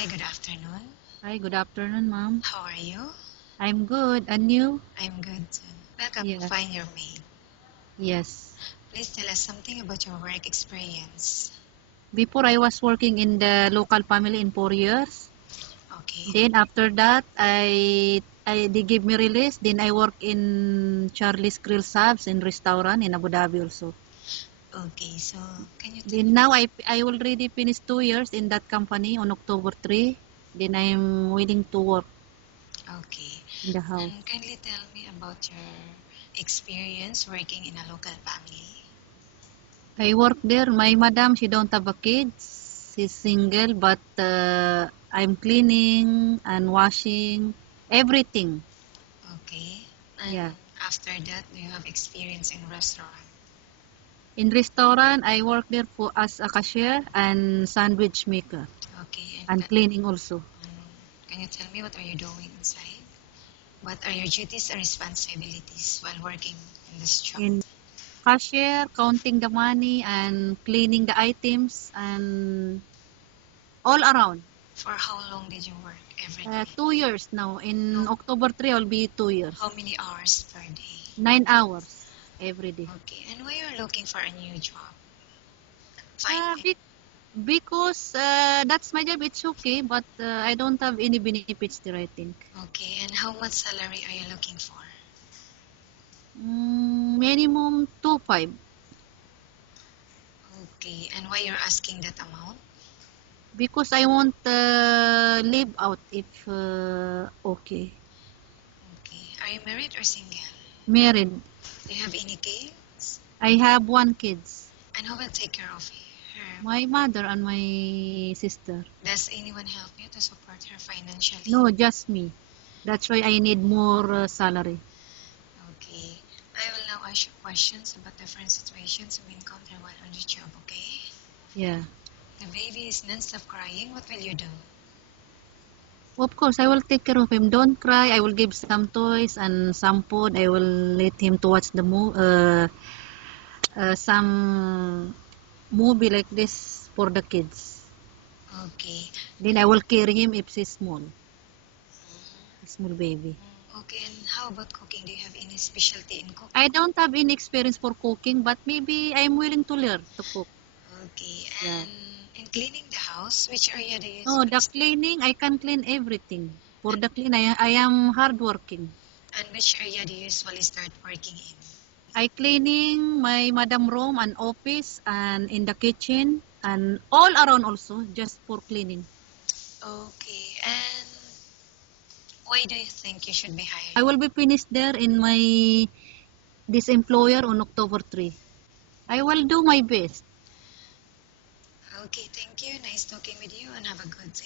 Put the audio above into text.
Hi, good afternoon. Hi, good afternoon, ma'am. How are you? I'm good. And you? I'm good too. Welcome to Yeah. Find Your Mate. Yes. Please tell us something about your work experience. Before I was working in the local family in 4 years. Okay. Then after that, they give me release. Then I work in Charlie's Grill Subs in restaurant in Abu Dhabi also. Okay, so can you tell Then me? now I already finished 2 years in that company on October 3. Then I'm willing to work Okay. in the house. And kindly tell me about your experience working in a local family. I work there. My madam, she don't have a kids. She's single, but I'm cleaning and washing everything. Okay. And Yeah. after that, do you have experience in restaurant? In restaurant, I work there for as a cashier and sandwich maker Okay. and cleaning also. Can you tell me what are you doing inside? What are your duties and responsibilities while working in this job? In cashier, counting the money and cleaning the items and all around. For how long did you work every day? 2 years now. In No. October 3, will be 2 years. How many hours per day? 9 hours every day. Okay, and why you're looking for a new job? Uh, Fine. be- because that's my job, it's okay, but I don't have any benefits there, I think. Okay, and how much salary are you looking for? Minimum 2.5 Okay, and why you're asking that amount? because I won't live out if okay. Okay, are you married or single? Married. Do you have any kids? I have one kids. And who will take care of her? My mother and my sister. Does anyone help you to support her financially? No, just me. That's why I need more salary. Okay, I will now ask you questions about different situations we encounter while on the job, okay? Yeah. The baby is non-stop crying. What will you do? Of course, I will take care of him. Don't cry. I will give some toys and some food. I will let him to watch the some movie like this for the kids. Okay. Then I will carry him if he's small, small baby. Okay, and how about cooking? Do you have any specialty in cooking? I don't have any experience for cooking, but maybe I'm willing to learn to cook. Okay, Yeah. and in cleaning the house, which area do you No, usually the start? cleaning, I can clean everything. For And, the clean, I am hardworking. and which area do you usually start working in? I cleaning my madam room and office and in the kitchen and all around also, just for cleaning. Okay, and why do you think you should be I hired? will be finished there in my this employer on October 3. I will do my best. Okay, thank you. Nice talking with you and have a good day.